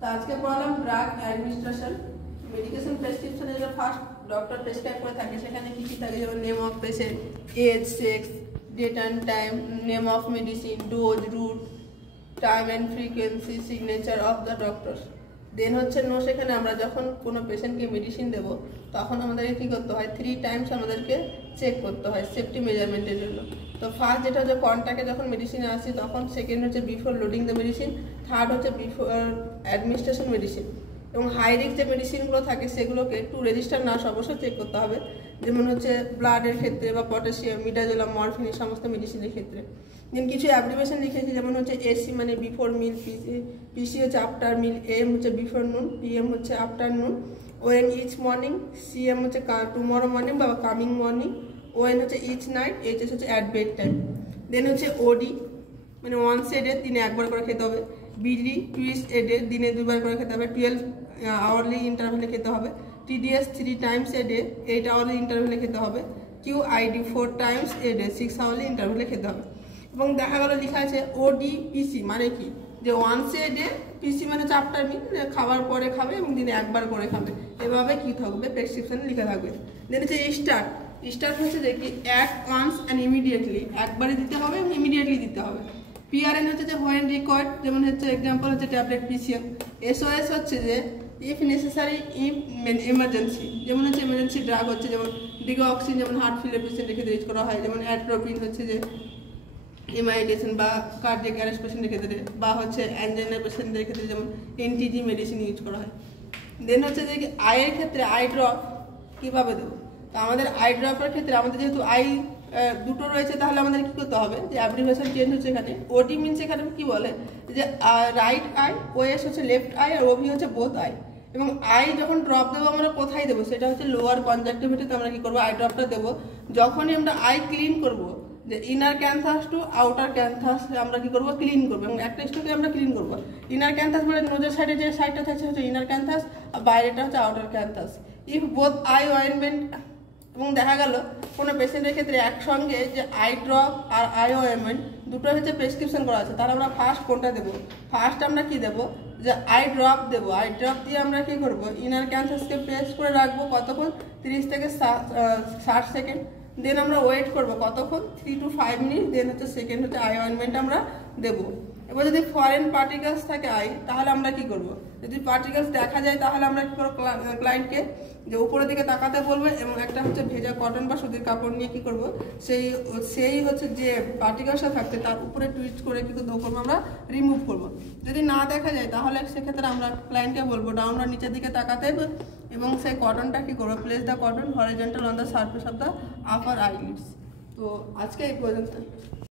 তো আজকে পড়ালাম drug administration. Medication প্রেসক্রিপশনে যেটা ফার্স্ট ডক্টর প্রেসক্রাইব করে থাকে সেখানে কী কী থাকে, যেমন name of patient, age, sex, date and time, name of medicine, dose, route, time and frequency, signature of the doctor. Then হচ্ছে নো, সেখানে আমরা যখন কোনো পেশেন্টকে মেডিসিন দেবো তখন আমাদেরকে কী করতে হয়, 3 টাইমস আমাদেরকে চেক করতে হয় সেফটি মেজারমেন্টের জন্য। তো ফার্স্ট যেটা হচ্ছে কন্ট্যাক্টে যখন মেডিসিনে আসি তখন, সেকেন্ড হচ্ছে before loading the medicine, third হচ্ছে বিফোর অ্যাডমিনিস্ট্রেশন মেডিসিন। এবং হাই রিস্ক যে মেডিসিনগুলো থাকে সেগুলোকে টু রেজিস্টার নার্স অবশ্যই চেক করতে হবে, যেমন হচ্ছে ব্লাডের ক্ষেত্রে বা পটাশিয়াম, মিডাজোলাম, মরফিন, এই সমস্ত মেডিসিনের ক্ষেত্রে। দেন কিছু অ্যাপ্লিকেশন লিখেছি, যেমন হচ্ছে এসি মানে বিফোর মিল, পিসি হচ্ছে আফটার মিল, এম হচ্ছে বিফোর নুন, পিএম হচ্ছে আফটার নুন, ওএন ইচ মর্নিং, সিএম হচ্ছে টুমরো মর্নিং বা কামিং মর্নিং, ওএন হচ্ছে ইচ নাইট, এইচএস হচ্ছে অ্যাট বেড টাইম। দেন হচ্ছে ওডি মানে ওয়ান্স এ ডে, দিনে একবার করে খেতে হবে। বিডি টুইস এ ডে, দিনে 2বার করে খেতে হবে। 12 আওয়ারলি ইন্টারভ্যালে খেতে হবে। TDS 3 times a day, 8 hourly ইন্টারভ্যালে খেতে হবে। QID 4 times a day, 6 hourly ইন্টারভ্যালে খেতে হবে। এবং দেখা গেল লেখা আছে ওডিপিসি মানে কি, যে ওয়ান্স এ ডে, পিসি মানে চাপটার মিল, খাবার পরে খাবে এবং দিনে একবার করে খাবে। এভাবে কি থাকবে, প্রেসক্রিপশনে লিখে থাকবে। দেন হচ্ছে স্টার্ট, স্টার্ট হচ্ছে যে কি অ্যাক্ট ওয়ান্স অ্যান্ড ইমিডিয়েটলি, একবারে দিতে হবে এবং ইমিডিয়েটলি দিতে হবে। পিআরএন হচ্ছে যে হোয়েন রিকোয়ার্ড, যেমন হচ্ছে এক্সাম্পল হচ্ছে ট্যাবলেট পিসিএম। এসওএস হচ্ছে যে ইফ নেসেসারি, ইফ এমার্জেন্সি, যেমন হচ্ছে এমার্জেন্সি ড্রাগ হচ্ছে যেমন ডিগক্সিন, যেমন হার্ট ফেলিয়ার পেশেন্ট রেখে ইউজ করা হয়, যেমন অ্যাট্রোপিন হচ্ছে যে এমআইডেশন বা কার্ডিয়াক অ্যারেস্ট পেশেন্টের ক্ষেত্রে, বা হচ্ছে অ্যাঞ্জাইনা পেশেন্টদের ক্ষেত্রে যেমন এনটিজি মেডিসিন ইউজ করা হয়। দেন হচ্ছে যে আইয়ের ক্ষেত্রে আই ড্রপ কীভাবে দেবো, তো আমাদের আই ড্রপের ক্ষেত্রে আমাদের যেহেতু আই দুটো রয়েছে, তাহলে আমাদের কী করতে হবে, যে অ্যাব্রিভিয়েশন চেঞ্জ হচ্ছে এখানে। ওডি মিনস এখানে কী বলে, যে রাইট আই, ওএস হচ্ছে লেফট আই, আর ওভি হচ্ছে বোথ আই। এবং আই যখন ড্রপ দেবো আমরা কোথায় দেবো, সেটা হচ্ছে লোয়ার কনজাক্টিভিটিতে আমরা কী করবো, আই ড্রপটা দেবো। যখনই আমরা আই ক্লিন করবো, যে ইনার ক্যান্থাস টু আউটার ক্যান্থাস আমরা কি করবো, ক্লিন করবো, এবং একটা স্টোকে আমরা ক্লিন করবো। ইনার ক্যান্থাস মানে নোজের সাইডে যে সাইডটা থাকছে হচ্ছে ইনার ক্যান্থাস, আর বাইরেটা হচ্ছে outer canthus. If both eye ointment, এবং দেখা গেল কোনো পেশেন্টের ক্ষেত্রে একসঙ্গে যে আই ড্রপ আর আই অয়েনমেন্ট দুটো হচ্ছে প্রেসক্রিপশন করা আছে, তাহলে আমরা ফার্স্ট কোনটা দেবো, ফার্স্ট আমরা কি দেবো, যে আই ড্রপ দেবো। আই ড্রপ দিয়ে আমরা কি করবো, ইনার ক্যান্থাসকে প্রেস করে রাখবো কতক্ষণ, 30 থেকে 60 সেকেন্ড। দেন আমরা ওয়েট করবো কতক্ষণ, 3 to 5 মিনিট। দেন হচ্ছে সেকেন্ড হচ্ছে আই অয়েনমেন্ট আমরা দেবো। এবার যদি ফরেন পার্টিকেলস থাকে আই, তাহলে আমরা কি করব, যদি পার্টিকেলস দেখা যায় তাহলে আমরা কি করবো, ক্লায়েন্টকে যে উপরের দিকে তাকাতে বলবো, এবং একটা হচ্ছে ভেজা কটন বা সুতির কাপড় নিয়ে কি করব, সেই হচ্ছে যে পার্টিকেলসটা থাকছে তার উপরে টুইস্ট করে কি করবো আমরা রিমুভ করব। যদি না দেখা যায় তাহলে সেক্ষেত্রে আমরা ক্লায়েন্টকে বলবো ডাউনওয়ার্ড নিচের দিকে তাকাতে, এবং সেই কটনটা কি করবো, place the cotton horizontal on the surface of the upper eyelids. তো আজকে এই পর্যন্ত।